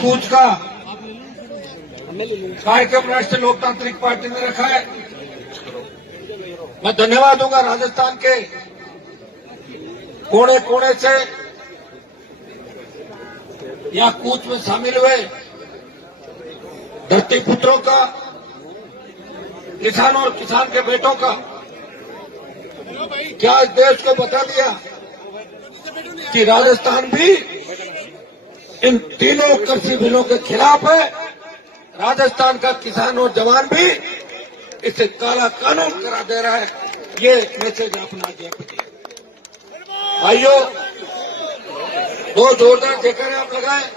कूच का कार्यक्रम राष्ट्रीय लोकतांत्रिक पार्टी ने रखा है। मैं धन्यवाद दूंगा राजस्थान के कोने कोने से या कूच में शामिल हुए धरती पुत्रों का, किसानों और किसान के बेटों का, क्या इस देश को बता दिया कि राजस्थान भी इन तीनों कृषि बिलों के खिलाफ है। राजस्थान का किसान और जवान भी इसे काला कानून करा दे रहा है। ये मैसेज अपना दिया भाइयों, दो जोरदार जयकारे आप लगाएं।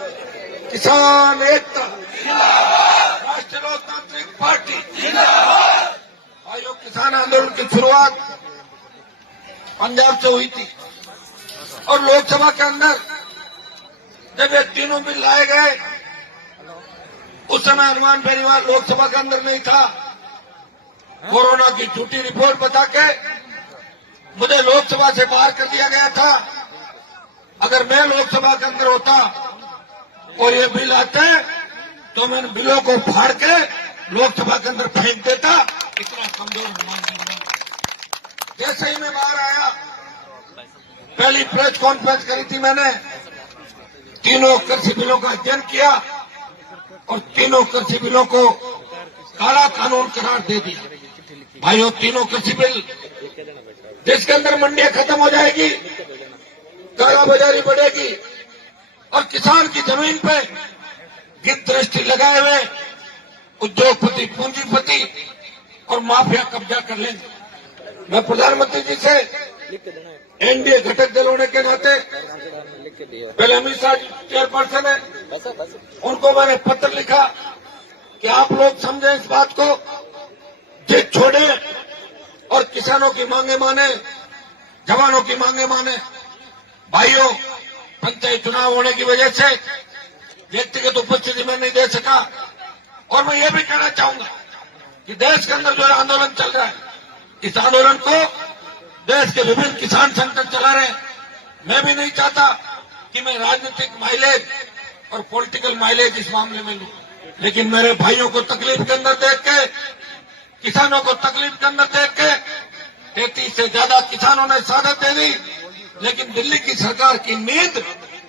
किसान एकता जिंदाबाद, राष्ट्रीय लोकतांत्रिक पार्टी जिंदाबाद। भाइयों, किसान आंदोलन की शुरुआत पंजाब से हुई थी और लोकसभा के अंदर जब ये तीनों बिल लाए गए उस समय हनुमान बेनीवाल लोकसभा के अंदर नहीं था। कोरोना की झूठी रिपोर्ट बता के मुझे लोकसभा से बाहर कर दिया गया था। अगर मैं लोकसभा के अंदर होता और ये बिल आते तो मैं इन बिलों को फाड़ के लोकसभा के अंदर फेंक देता। इतना कमजोर हनुमान बेनीवाल। जैसे ही मैं बाहर आया, पहली प्रेस कॉन्फ्रेंस करी थी मैंने, तीनों कृषि बिलों का अध्ययन किया और तीनों कृषि बिलों को काला कानून करार दे दिया। भाइयों, तीनों कृषि बिल जिसके अंदर मंडियां खत्म हो जाएगी, कालाबाजारी बढ़ेगी और किसान की जमीन पे गिद्ध दृष्टि लगाए हुए उद्योगपति, पूंजीपति और माफिया कब्जा कर लेंगे। मैं प्रधानमंत्री जी से एनडीए घटक दल होने के नाते, पहले अमित शाह चेयरपर्सन है, उनको मैंने पत्र लिखा कि आप लोग समझें इस बात को, जिद छोड़े और किसानों की मांगे माने, जवानों की मांगे माने। भाइयों, पंचायत चुनाव होने की वजह से व्यक्तिगत उपस्थिति में नहीं दे सका और मैं ये भी कहना चाहूंगा कि देश के अंदर जो आंदोलन चल रहा है, इस आंदोलन को देश के विभिन्न किसान संगठन चला रहे हैं। मैं भी नहीं चाहता कि मैं राजनीतिक माइलेज और पॉलिटिकल माइलेज इस मामले में लूं, लेकिन मेरे भाइयों को तकलीफ के अंदर देख के, किसानों को तकलीफ के अंदर देख के 33 से ज्यादा किसानों ने शहादत दे दी, लेकिन दिल्ली की सरकार की नींद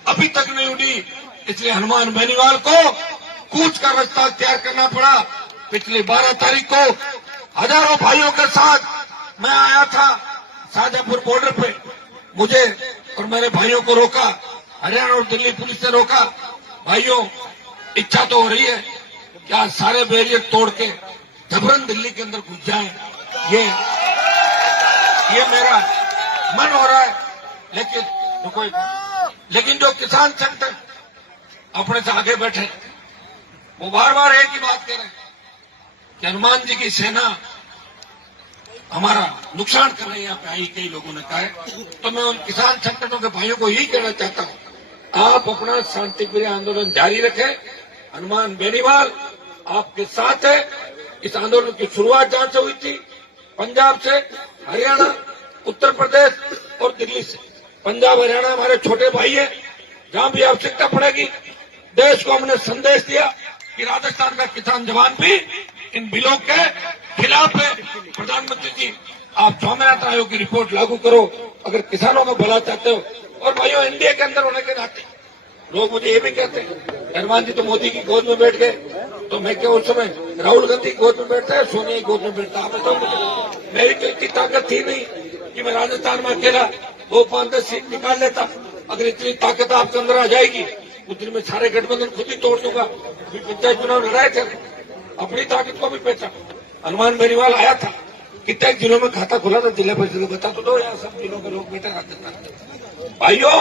अभी तक नहीं उड़ी। इसलिए हनुमान बेनीवाल को कूच का रास्ता तैयार करना पड़ा। पिछली 12 तारीख को हजारों भाइयों के साथ मैं आया था शाहजहांपुर बॉर्डर पे। मुझे और मेरे भाइयों को रोका, हरियाणा और दिल्ली पुलिस ने रोका। भाइयों, इच्छा तो हो रही है कि आज सारे बैरियर तोड़ के जबरन दिल्ली के अंदर घुस जाएं। ये मेरा मन हो रहा है, लेकिन जो किसान संगठन अपने से आगे बैठे वो बार बार एक ही बात कह रहे हैं कि हनुमान जी की सेना हमारा नुकसान कर रही है। यहाँ पे आई कई लोगों ने कहा है, तो मैं उन किसान संगठनों के भाइयों को यही कहना चाहता हूँ, आप अपना शांतिप्रिय आंदोलन जारी रखें। हनुमान बेनीवाल आपके साथ है। इस आंदोलन की शुरुआत जहां से हुई थी, पंजाब से, हरियाणा, उत्तर प्रदेश और दिल्ली से। पंजाब हरियाणा हमारे छोटे भाई है, जहां भी आवश्यकता पड़ेगी देश को हमने संदेश दिया कि राजस्थान का किसान जवान भी इन बिलों के खिलाफ है। प्रधानमंत्री जी, आप स्वामीनाथन आयोग की रिपोर्ट लागू करो अगर किसानों का भला चाहते हो। और भाइयों, इंडिया के अंदर होने के नाते लोग मुझे ये भी कहते हैं, हनुमान जी तो मोदी की गोद में बैठ गए, तो मैं क्या उस समय राहुल गांधी की गोद में बैठता है, सोनिया की गोद में बैठता है? बताओ मुझे। मेरी तो इतनी ताकत थी नहीं कि मैं राजस्थान में अकेला 2-5-10 सीट निकाल लेता। अगर इतनी ताकत आपके अंदर आ जाएगी, उस दिन में सारे गठबंधन खुद ही तोड़ दूंगा। पंचायत चुनाव लड़ाए थे, अपनी ताकत को भी पहचान। हनुमान बेनीवाल आया था, कितने जिलों में खाता खुला था, जिला परिषद बता तो दो यार, सब जिलों के लोग बेटा राजस्थान। भाइयों,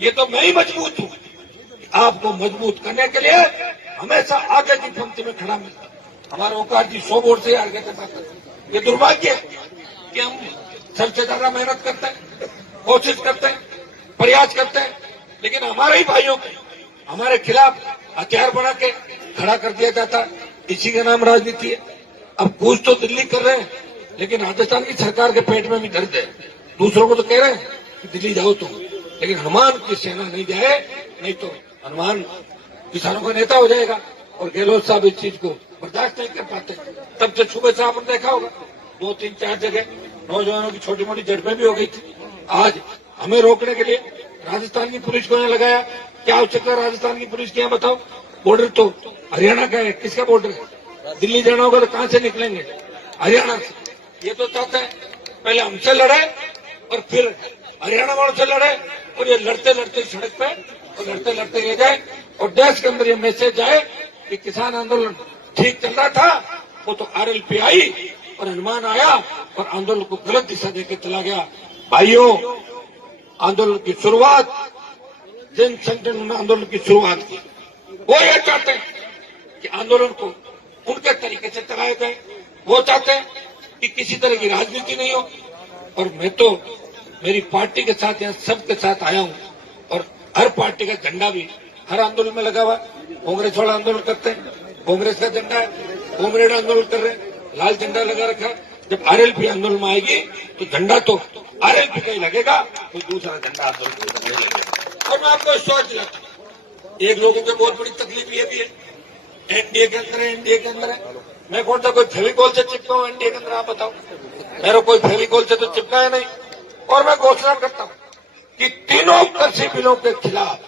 ये तो मैं ही मजबूत हूं। आपको मजबूत करने के लिए हमेशा आगे की पंक्ति में खड़ा मिलता। हमारे ओंकार जी 100 वोट से आगे थे। ये दुर्भाग्य है कि हम सबसे ज्यादा मेहनत करते हैं, कोशिश करते हैं, प्रयास करते हैं, लेकिन हमारे ही भाइयों को हमारे खिलाफ हथियार बना के खड़ा कर दिया जाता है। इसी का नाम राजनीति है। अब कुछ तो दिल्ली कर रहे हैं, लेकिन राजस्थान की सरकार के पेट में भी दर्द है। दूसरों को तो कह रहे हैं कि दिल्ली जाओ तुम, लेकिन हनुमान की सेना नहीं जाए, नहीं तो हनुमान किसानों का नेता हो जाएगा। और गहलोत साहब इस चीज को बर्दाश्त नहीं कर पाते। तब से सुबह से आपने देखा होगा 2-3-4 जगह नौजवानों की छोटी मोटी झड़पें भी हो गई थी। आज हमें रोकने के लिए राजस्थान की पुलिस को यहाँ लगाया। क्या आवश्यकता राजस्थान की पुलिस की, यहाँ बताओ? बॉर्डर तो हरियाणा का है, किसका बॉर्डर है? दिल्ली जाना होगा तो कहां से निकलेंगे? हरियाणा से। ये तो चाहते हैं पहले हमसे लड़े और फिर हरियाणा वालों से लड़े, और ये लड़ते लड़ते सड़क पे और लड़ते लड़ते रह जाए, और देश के अंदर ये मैसेज आए कि किसान आंदोलन ठीक चल रहा था, वो तो आरएलपी आई और अनुमान आया और आंदोलन को गलत दिशा देकर चला गया। भाइयों, आंदोलन की शुरुआत जिन संगठनों ने आंदोलन की शुरुआत की, वो ये चाहते हैं कि आंदोलन को उनके तरीके से चलाया जाए। वो चाहते हैं कि किसी तरह की राजनीति नहीं हो। और मैं तो मेरी पार्टी के साथ यहाँ सबके साथ आया हूँ, और हर पार्टी का झंडा भी हर आंदोलन में लगा हुआ। कांग्रेस वाला आंदोलन करते हैं, कांग्रेस का झंडा है। कॉमरेड आंदोलन कर रहे हैं, लाल झंडा लगा रखा है। जब आरएलपी आंदोलन में आएगी तो झंडा तो आरएलपी का ही लगेगा, कोई दूसरा झंडा आंदोलन नहीं लगेगा। और मैं आपको विश्वास दिलाता हूं, एक लोगों की बहुत बड़ी तकलीफ ये भी है, एनडीए के अंदर है, एनडीए के अंदर है। मैं कौन सा कोई फेविकॉल से चिपका हूं एनडीए के अंदर? आप बताओ, मेरा कोई फेविकॉल से तो चिपका है नहीं। और मैं घोषणा करता हूं कि तीनों कृषि बिलों के खिलाफ,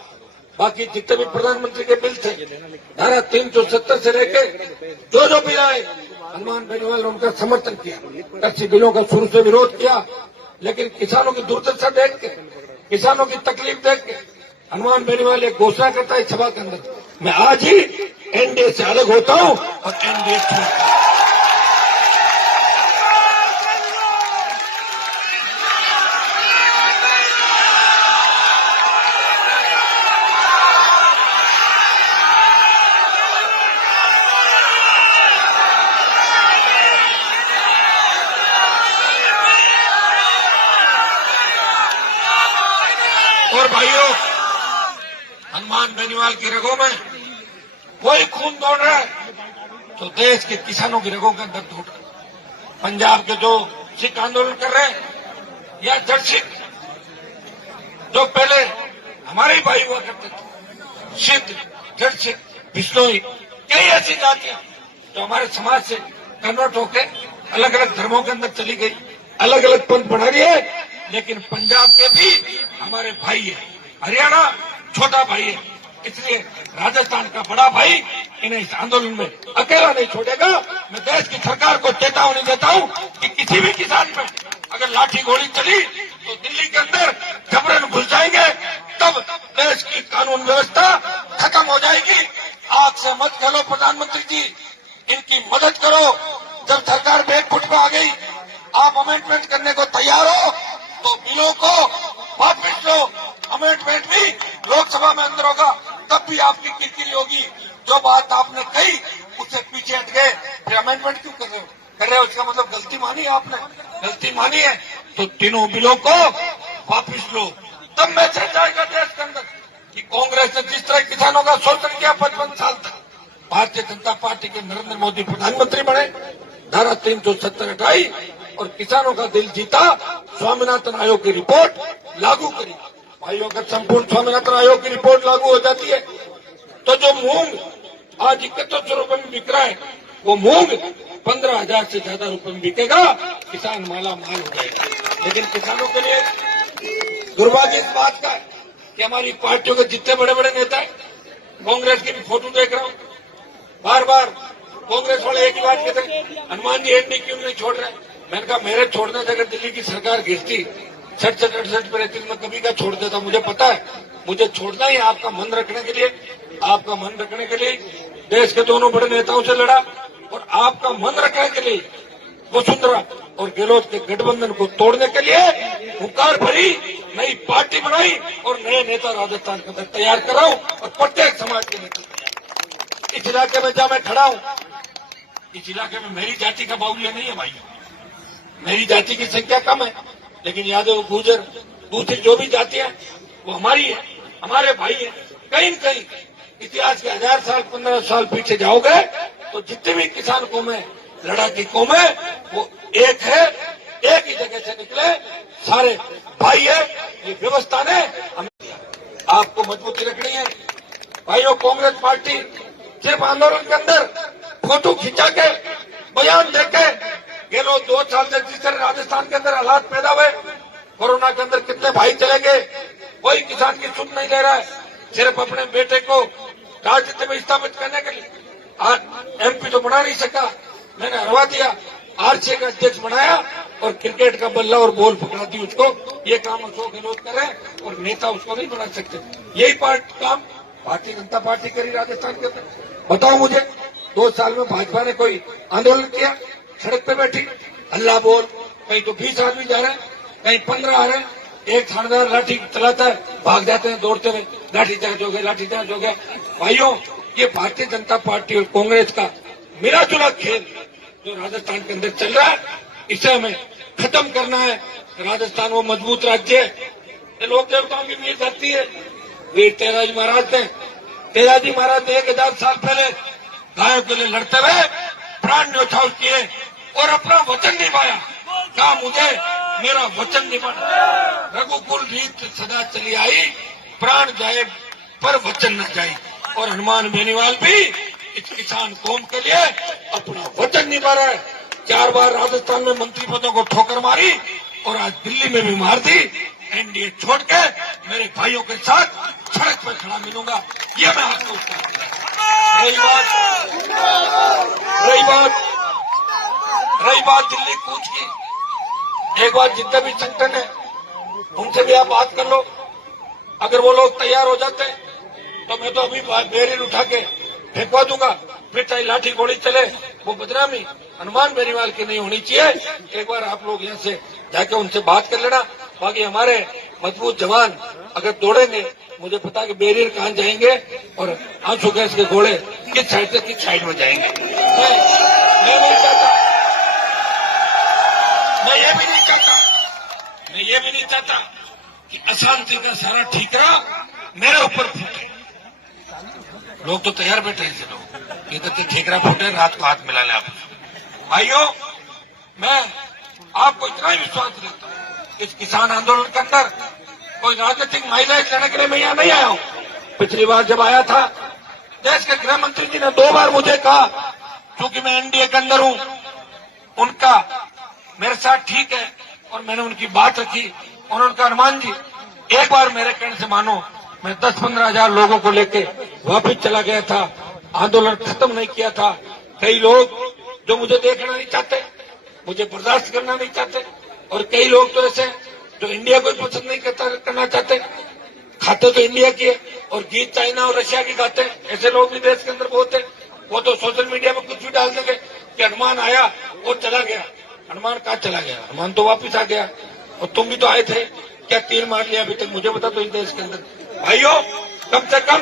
बाकी जितने भी प्रधानमंत्री के बिल थे, धारा 370 से लेके जो बिल आए, हनुमान बेनीवाल ने उनका समर्थन किया। कृषि बिलों का शुरू से विरोध किया, लेकिन किसानों की दुर्दशा देख के, किसानों की तकलीफ देख के हनुमान बेनीवाल एक घोषणा करता है सभा के अंदर, मैं आज ही एनडीए से अलग होता हूं और एनडीए छोड़ता हूं। और भाइयों, हनुमान बेनीवाल की रगों में कोई खून दौड़ रहा है तो देश के किसानों की रगों के अंदर दौड़ रहा है। पंजाब के जो सिख आंदोलन कर रहे हैं, या जड़ सिख जो पहले हमारे ही भाई हुआ करते थे, सिख, जड़ सिख, बिश्नोई, कई ऐसी जातियां जो हमारे समाज से कन्वर्ट होकर अलग अलग धर्मों के अंदर चली गई, अलग अलग पंथ बना रही है। लेकिन पंजाब के भी हमारे भाई है, हरियाणा छोटा भाई है, इसलिए राजस्थान का बड़ा भाई इन्हें इस आंदोलन में अकेला नहीं छोड़ेगा। मैं देश की सरकार को चेतावनी देता हूं कि किसी भी किसान पर अगर लाठी गोली चली तो दिल्ली के अंदर जबरन घुस जाएंगे, तब देश की कानून व्यवस्था खत्म हो जाएगी। आग से मत खेलो प्रधानमंत्री जी, इनकी मदद करो। जब सरकार बैकफुट पर आ गई, आप अमेंडमेंट करने को तैयार हो तो बिलों को वापस लो। अमेंडमेंट भी लोकसभा में अंदर होगा, तब भी आपकी किरकिरी होगी। जो बात आपने कही उससे पीछे हट गए, फिर अमेंडमेंट क्यों कर रहे हो? उसका मतलब गलती मानी आपने, गलती मानी है तो तीनों बिलों को वापस लो। तब मैसेज जाएगा देश के अंदर कि कांग्रेस ने जिस तरह किसानों का शोषण किया 55 साल तक, भारतीय जनता पार्टी के नरेंद्र मोदी प्रधानमंत्री बने, धारा 370 हटाई और किसानों का दिल जीता, स्वामीनाथन आयोग की रिपोर्ट लागू करी। भाइयों, अगर संपूर्ण स्वामीनाथन आयोग की रिपोर्ट लागू हो जाती है तो जो मूंग आज 7100 रुपए में बिक रहा है, वो मूंग 15,000 से ज्यादा रुपए में बिकेगा, किसान माला माल हो जाएगा। लेकिन किसानों के लिए दुर्भाग्य इस बात का है कि हमारी पार्टियों के जितने बड़े बड़े नेता हैं, कांग्रेस की भी फोटो देख रहा हूं, बार बार कांग्रेस वाले एक ही बात कहते हैं, हनुमान जी एनडीए क्यों नहीं छोड़ रहे? मैंने कहा मेरे छोड़ने से अगर दिल्ली की सरकार गिरती 67-68 पे रहती, मैं कभी का छोड़ देता। मुझे पता है, मुझे छोड़ना ही आपका मन रखने के लिए, आपका मन रखने के लिए देश के दोनों बड़े नेताओं से लड़ा, और आपका मन रखने के लिए वसुंधरा और गहलोत के गठबंधन को तोड़ने के लिए हुंकार भरी, नई पार्टी बनाई और नए नेता राजस्थान के अंदर तैयार कराऊं, और प्रत्येक समाज के नेता इस इलाके में जहां मैं खड़ा हूं, इस इलाके में मेरी जाति का बाहुल्य नहीं है भाई, मेरी जाति की संख्या कम है, लेकिन यादव, गुर्जर, दूसरी जो भी जातियां वो हमारी है, हमारे भाई है। कहीं न कहीं इतिहास के 1000 साल 15 साल पीछे जाओगे तो जितने भी किसान कौमें, लड़ाकी कौमें, वो एक है, एक ही जगह से निकले, सारे भाई है। ये व्यवस्था ने हमें आपको मजबूती रखनी है, भाइयों, कांग्रेस पार्टी सिर्फ आंदोलन के अंदर फोटो खिंचा के बयान देके गेलो 2 साल से जिस तरह राजस्थान के अंदर हालात पैदा हुए, कोरोना के अंदर कितने भाई चले गए, कोई किसान की सुन नहीं ले रहा है। सिर्फ अपने बेटे को राजनीति में स्थापित करने के लिए आज एमपी तो बना नहीं सका, मैंने हरवा दिया, आरसीए का अध्यक्ष बनाया और क्रिकेट का बल्ला और बॉल पकड़ा दी उसको। ये काम अशोक गहलोत करे और नेता उसको नहीं बना सकते। यही काम भारतीय जनता पार्टी करी राजस्थान के अंदर। बताओ मुझे, 2 साल में भाजपा ने कोई आंदोलन किया? सड़क पे बैठी हल्ला बोल, कहीं तो 20 आदमी जा रहे हैं, कहीं 15 आ रहे हैं, एक थानेदार लाठी चलाता है, भाग जाते हैं दौड़ते हुए, लाठीचार्ज हो गया, लाठीचार्ज हो गया। भाइयों, ये भारतीय जनता पार्टी और कांग्रेस का मिला जुला खेल जो राजस्थान के अंदर चल रहा है, इसे हमें खत्म करना है। राजस्थान वो मजबूत राज्य है, ये लोक देवताओं की वीर धरती है। वीर तेजाजी महाराज ने 1000 साल पहले गायों के लिए लड़ते हुए प्राण न्यौछावर किए और अपना वचन निभाया। कहा, मुझे मेरा वचन निभाना, रघुकुल रीत सदा चली आई, प्राण जाए पर वचन न जाए। और हनुमान बेनीवाल भी इस किसान कौम के लिए अपना वचन निभा रहा है। 4 बार राजस्थान में मंत्री पदों को ठोकर मारी और आज दिल्ली में भी मार दी। एनडीए छोड़ के मेरे भाइयों के साथ सड़क पर खड़ा मिलूंगा, ये मैं आपको उत्तर दूंगा। रही बात दिल्ली कूच की, एक बार जितने भी संगठन है उनसे भी आप बात कर लो। अगर वो लोग तैयार हो जाते तो मैं तो अभी बैरियर उठा के फेंकवा दूंगा, फिर चाहे लाठी गोली चले, वो बदनामी हनुमान बेनीवाल की नहीं होनी चाहिए। एक बार आप लोग यहाँ से जाके उनसे बात कर लेना। बाकी हमारे मजबूत जवान अगर दौड़ेंगे, मुझे पता है कि बैरियर कहाँ जाएंगे और आंसू गैस के घोड़े किस साइड से किस साइड में जाएंगे। मैं नहीं चाहता, मैं ये भी नहीं चाहता कि अशांति का सारा ठीकरा मेरे ऊपर फूटे। लोग तो तैयार बैठे हैं, लोग ये तो ठेकरा फूटे, रात को हाथ मिला ले। आप भाइयों, मैं आपको इतना ही विश्वास देता हूँ, इस किसान आंदोलन के अंदर कोई राजनीतिक महिलाएं लेने के लिए मैं यहाँ नहीं आया हूँ। पिछली बार जब आया था, देश के गृह मंत्री जी ने 2 बार मुझे कहा, क्योंकि मैं एनडीए के अंदर हूँ, उनका मेरे साथ ठीक है और मैंने उनकी बात रखी। और उनका हनुमान जी, एक बार मेरे कहने से मानो, मैं 10-15 हजार लोगों को लेके वापिस चला गया था, आंदोलन खत्म नहीं किया था। कई लोग जो मुझे देखना नहीं चाहते, मुझे बर्दाश्त करना नहीं चाहते, और कई लोग तो ऐसे जो इंडिया को पसंद नहीं करना चाहते, खाते तो इंडिया की है और गीत चाइना और रशिया की गाते हैं। ऐसे लोग भी देश के अंदर बहुत है। वो तो सोशल मीडिया में कुछ भी डाल देंगे कि हनुमान आया और चला गया। हनुमान कहाँ चला गया? हनुमान तो वापिस आ गया। और तुम भी तो आए थे, क्या तीर मार लिया अभी तक? मुझे बता दो इस देश के अंदर। भाइयों, कम से कम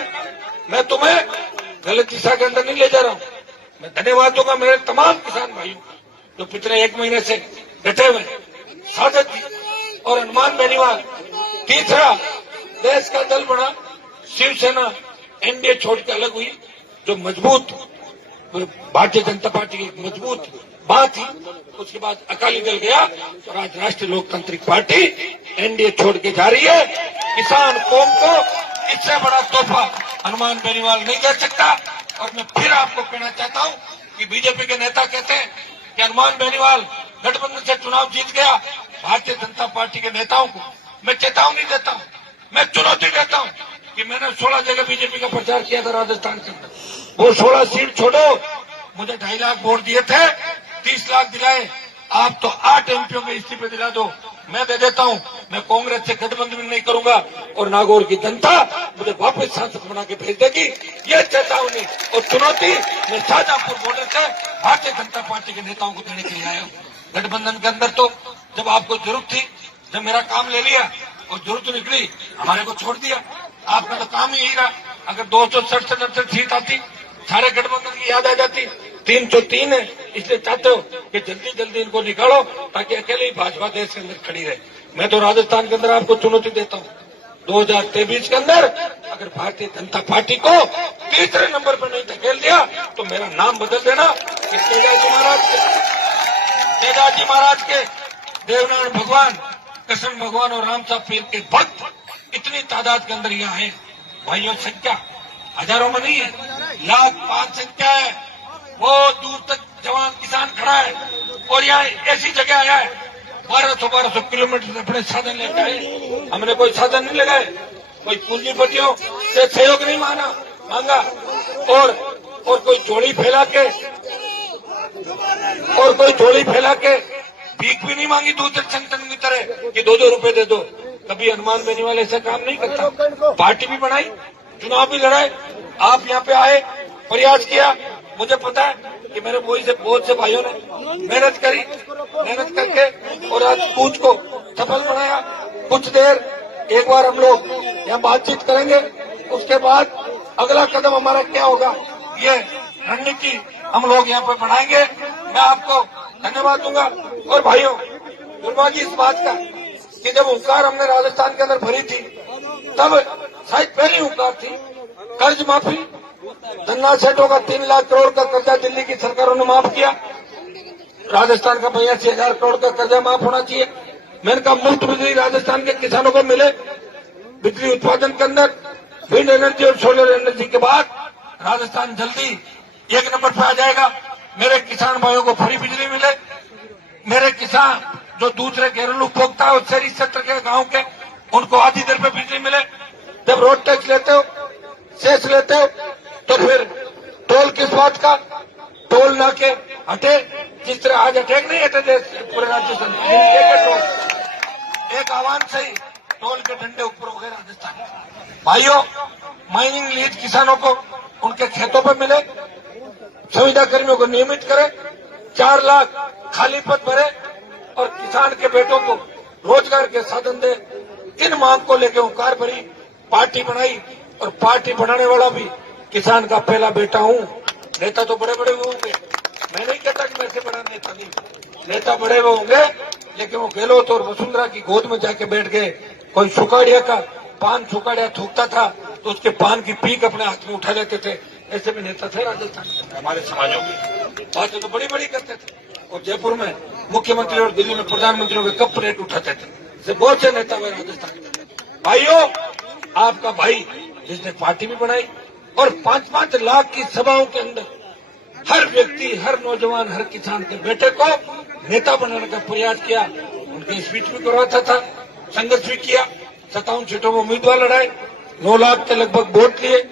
मैं तुम्हें गलत दिशा के अंदर नहीं ले जा रहा हूँ। मैं धन्यवाद दूंगा मेरे तमाम किसान भाइयों जो पिछले 1 महीने से डटे हुए साधक जी। और हनुमान बेनीवाल तीसरा देश का दल बना, शिवसेना एनडीए छोड़ के अलग हुई, जो मजबूत भारतीय जनता पार्टी की मजबूत बात थी। उसके बाद अकाली दल गया और आज राष्ट्रीय लोकतांत्रिक पार्टी एनडीए छोड़ के जा रही है। किसान कौम को इससे बड़ा तोहफा हनुमान बेनीवाल नहीं दे सकता। और मैं फिर आपको कहना चाहता हूं कि बीजेपी के नेता कहते हैं कि हनुमान बेनीवाल गठबंधन से चुनाव जीत गया। भारतीय जनता पार्टी के नेताओं को मैं चेतावनी देता हूं, मैं चुनौती देता हूं कि मैंने 16 जगह बीजेपी का प्रचार किया था राजस्थान के अंदर। वो 16 सीट छोड़ो, मुझे 2.5 लाख वोट दिए थे, 30 लाख दिलाए। आप तो 8 एमपीओं के इस्तीफे दिला दो, मैं दे देता हूं। मैं कांग्रेस से गठबंधन नहीं करूंगा और नागौर की जनता मुझे वापस सांसद बना के भेज देगी। ये चेतावनी और चुनौती मैं शाहजहांपुर बॉर्डर से भारतीय जनता पार्टी के नेताओं को देने के लिए आया हूं। गठबंधन के अंदर तो जब आपको जरूरत थी, जब मेरा काम ले लिया और जरूरत निकली, हमारे को छोड़ दिया। आपका तो काम ही यही रहा। अगर 267 सीट आती, सारे गठबंधन की याद आ जाती। 303 है, इसलिए चाहते हो कि जल्दी जल्दी इनको निकालो ताकि अकेले ही भाजपा देश के अंदर खड़ी रहे। मैं तो राजस्थान के अंदर आपको चुनौती देता हूँ, 2023 के अंदर अगर भारतीय जनता पार्टी को तीसरे नंबर पर नहीं धकेल दिया तो मेरा नाम बदल देना। तेजाजी महाराज के देवनारायण भगवान, कृष्ण भगवान और राम साहब पीर के भक्त इतनी तादाद के अंदर यहाँ है। भाइयों, संख्या हजारों में नहीं है, लाख पार संख्या है। वो दूर तक जवान किसान खड़ा है और यहाँ ऐसी जगह आया है 1200 किलोमीटर अपने साधन लेकर आए। हमने कोई साधन नहीं लगाए, कोई पूंजीपतियों से सहयोग नहीं मांगा और कोई झोली फैला के भीख भी नहीं मांगी दूसरे संगठन की तरह कि 2-2 रुपए दे दो। कभी हनुमान बेनीवाल ऐसा काम नहीं करता। पार्टी भी बनाई, चुनाव भी लड़ाए, आप यहाँ पे आए, प्रयास किया। मुझे पता है कि मेरे बहुत से भाइयों ने मेहनत करके और आज कूच को सफल बनाया। कुछ देर एक बार हम लोग यहाँ बातचीत करेंगे, उसके बाद अगला कदम हमारा क्या होगा ये रणनीति हम लोग यहाँ पर बढ़ाएंगे। मैं आपको धन्यवाद दूंगा। और भाइयों, दुर्भाग्य इस बात का कि जब हुंकार हमने राजस्थान के अंदर भरी थी तब शायद पहली हुंकार थी कर्ज माफी। धन्ना सेठों का 3 लाख करोड़ का कर्जा दिल्ली की सरकारों ने माफ किया। राजस्थान का 82,000 करोड़ का कर्जा माफ होना चाहिए। मैंने कहा मुफ्त बिजली राजस्थान के किसानों को मिले। बिजली उत्पादन के अंदर विंड एनर्जी और सोलर एनर्जी के बाद राजस्थान जल्दी 1 नंबर पर आ जाएगा। मेरे किसान भाइयों को फ्री बिजली मिले। मेरे किसान जो दूसरे घरेलू उपभोक्ता और शहरी क्षेत्र के गांव के, उनको आधी दर पे बिजली मिले। जब रोड टैक्स लेते हो, सेस लेते हो, तो फिर टोल किस बात का? टोल ना के हटे, जिस तरह आज अटैक नहीं हटे पूरे राज्य एक आह्वान से ही टोल के डंडे ऊपर हो गए राजस्थान। भाइयों, माइनिंग लीज किसानों को उनके खेतों पर मिले, संविदा कर्मियों को नियमित करे, 4 लाख खाली पद भरे और किसान के बेटों को रोजगार के साधन दे। इन मांग को लेकर हुंकार भरी, पार्टी बनाई और पार्टी बनाने वाला भी किसान का पहला बेटा हूं। नेता तो बड़े बड़े होंगे, मैं नहीं कहता कि मैं से बड़ा नेता नहीं, नेता बड़े वो होंगे, लेकिन वो गहलोत और वसुंधरा की गोद में जाके बैठ गए। कोई सुखाड़िया का पान सुखाड़िया थूकता था तो उसके पान की पीक अपने हाथ में उठा लेते थे। ऐसे भी नेता थे राजस्थान के, हमारे समाजों की बातें तो बड़ी बड़ी करते थे। और जयपुर में मुख्यमंत्री और दिल्ली में प्रधानमंत्रियों के कप प्लेट उठाते थे। ऐसे बहुत से नेता हुए राजस्थान के। भाइयों, आपका भाई जिसने पार्टी भी बनाई और 5-5 लाख की सभाओं के अंदर हर व्यक्ति, हर नौजवान, हर किसान के बेटे को नेता बनाने का प्रयास किया। उनके स्पीच भी करवाता था, संघर्ष भी किया, 57 सीटों में उम्मीदवार लड़ाए, 9 लाख के लगभग वोट लिए,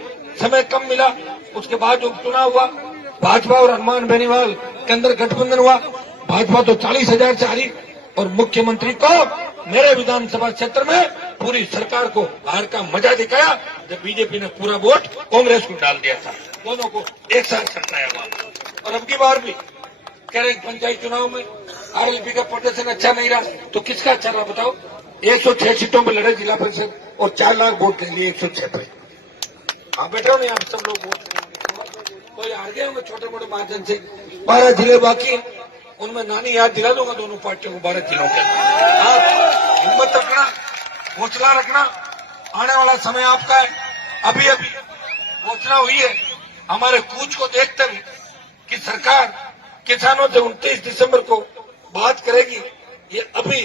समय कम मिला। उसके बाद उपचुनाव हुआ, भाजपा और हनुमान बेनीवाल के अंदर गठबंधन हुआ। भाजपा तो 40,000 से हारी और मुख्यमंत्री को मेरे विधानसभा क्षेत्र में पूरी सरकार को हार का मजा दिखाया जब बीजेपी ने पूरा वोट कांग्रेस को डाल दिया था। दोनों को एक साथ छटनाया हुआ। और अब की बार भी कह रहे पंचायत चुनाव में आरएलपी का प्रदर्शन अच्छा नहीं रहा तो किसका अच्छा रहा बताओ? 106 सीटों में लड़े जिला परिषद और 4 लाख वोट ले लिए 106 पे। हाँ बैठे हो नहीं, आप सब लोग वोट कोई हार गए होंगे छोटे मोटे मार्जिन से। 12 जिले बाकी हैं, उनमें नानी याद दिला दूंगा दोनों पार्टियों को 12 जिलों के। हिम्मत रखना, हौसला रखना, आने वाला समय आपका है। अभी घोषणा हुई है हमारे कूच को देखते हुए कि सरकार किसानों से 29 दिसंबर को बात करेगी। ये अभी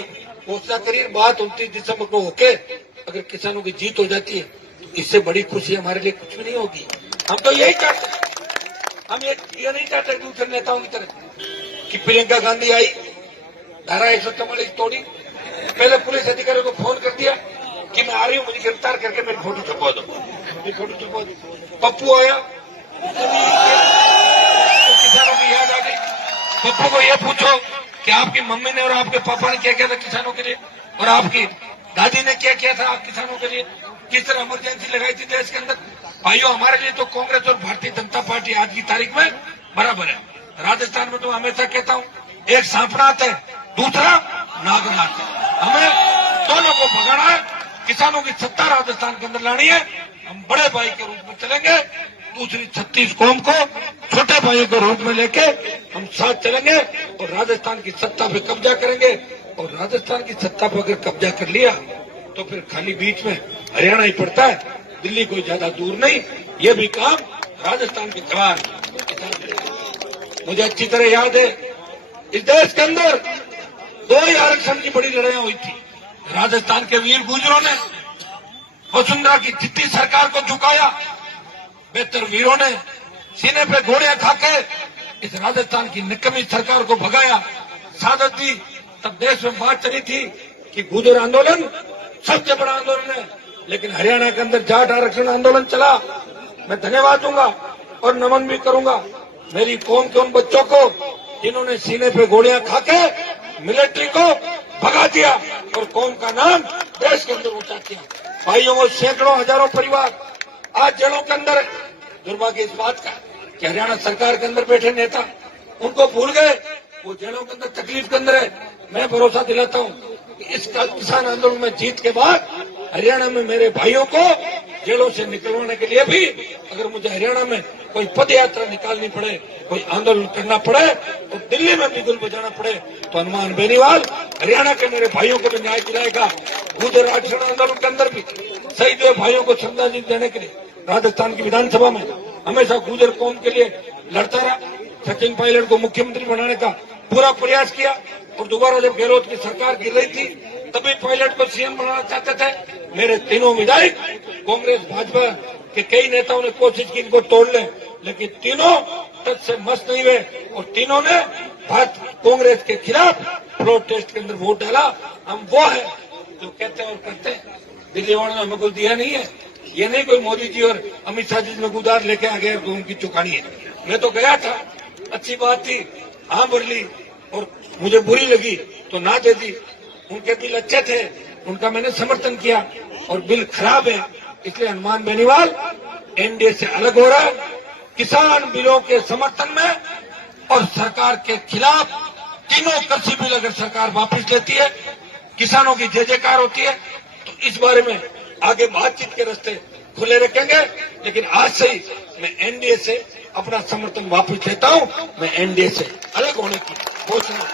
घोषणा करी, बात 29 दिसंबर को होके अगर किसानों की जीत हो जाती है तो इससे बड़ी खुशी हमारे लिए कुछ भी नहीं होगी। हम तो यही चाहते हैं, हम ये नहीं चाहते दूसरे नेताओं की तरह कि प्रियंका गांधी आई, धारा 144 तोड़ी, पहले पुलिस अधिकारियों को फोन कर दिया कि मैं आ रही हूँ, मुझे गिरफ्तार करके मेरी फोटो छपवा दो, मेरी फोटो छपवा दो। पप्पू आया तो किसानों की याद आ गई। पप्पू को ये पूछो कि आपकी मम्मी ने और आपके पापा ने क्या किया था किसानों के लिए और आपकी दादी ने क्या किया था आप किसानों के लिए, किस तरह इमरजेंसी लगाई थी देश के अंदर। भाइयों, हमारे लिए तो कांग्रेस और भारतीय जनता पार्टी आज की तारीख में बराबर है। राजस्थान में तो हमेशा कहता हूँ, एक सांपनाथ है, दूसरा नागनाथ है। हमें दोनों को भगाना है, किसानों की सत्ता राजस्थान के अंदर लानी है। हम बड़े भाई के रूप में चलेंगे, दूसरी 36 कौम को छोटे भाइयों के रूप में लेके हम साथ चलेंगे और राजस्थान की सत्ता पे कब्जा करेंगे। और राजस्थान की सत्ता पर अगर कब्जा कर लिया तो फिर खाली बीच में हरियाणा ही पड़ता है, दिल्ली कोई ज्यादा दूर नहीं। ये भी काम राजस्थान के जवान, मुझे अच्छी तरह याद है इस देश के अंदर 2 ही आरक्षण की बड़ी लड़ाइयां हुई थी। राजस्थान के वीर गुजरों ने वसुंधरा की जितनी सरकार को झुकाया, बेहतर वीरों ने सीने पे गोलियां खाके इस राजस्थान की निकम्मी सरकार को भगाया, सादत दी। तब देश में बात चली थी कि गुर्जर आंदोलन सबसे बड़ा आंदोलन है, लेकिन हरियाणा के अंदर जाट आरक्षण आंदोलन चला। मैं धन्यवाद दूंगा और नमन भी करूंगा मेरी कौम के उन बच्चों को जिन्होंने सीने पे गोलियां खाके मिलिट्री को भगा दिया और कौम का नाम देश के अंदर ऊंचा किया। भाइयों, वो सैकड़ों हजारों परिवार आज जेलों के अंदर है। दुर्भाग्य इस बात का कि हरियाणा सरकार के अंदर बैठे नेता उनको भूल गए, वो जेलों के अंदर तकलीफ के अंदर है। मैं भरोसा दिलाता हूँ कि इस किसान आंदोलन में जीत के बाद हरियाणा में मेरे भाइयों को जेलों से निकलवाने के लिए भी अगर मुझे हरियाणा में कोई पद यात्रा निकालनी पड़े, कोई आंदोलन करना पड़े, तो दिल्ली में भी गुल बजाना पड़े, तो हनुमान बेनीवाल हरियाणा के मेरे भाइयों को भी न्याय दिलाएगा। गुर्जर आरक्षण आंदोलन के अंदर भी शहीद हुए भाइयों को श्रद्धांजलि देने के लिए राजस्थान की विधानसभा में हमेशा गुर्जर कौम के लिए लड़ता रहा। सचिन पायलट को मुख्यमंत्री बनाने का पूरा प्रयास किया और दोबारा जब गहलोत की सरकार गिर रही थी तभी पायलट को सीएम बनाना चाहते थे। मेरे तीनों विधायक कांग्रेस भाजपा के कई नेताओं ने कोशिश की इनको तोड़ ले, लेकिन तीनों तक से मस्त नहीं हुए और तीनों ने कांग्रेस के खिलाफ फ्लोर टेस्ट के अंदर वोट डाला। हम वो है जो कहते हैं और करते हैं। दिल्ली वालों ने हमें कुछ दिया नहीं है, ये नहीं कोई मोदी जी और अमित शाह जी में गुदार लेके आ गए तो उनकी चुकानी है। मैं तो गया था, अच्छी बात थी, हाँ भर ली और मुझे बुरी लगी तो ना दे दी। उनके बिल अच्छे थे, उनका मैंने समर्थन किया और बिल खराब है, इसलिए हनुमान बेनीवाल एनडीए से अलग हो रहा है। किसान बिलों के समर्थन में और सरकार के खिलाफ तीनों कृषि बिल अगर सरकार वापस लेती है, किसानों की जय जयकार होती है, तो इस बारे में आगे बातचीत के रास्ते खुले रखेंगे। लेकिन आज से ही मैं एनडीए से अपना समर्थन वापस लेता हूं। मैं एनडीए से अलग होने की घोषणा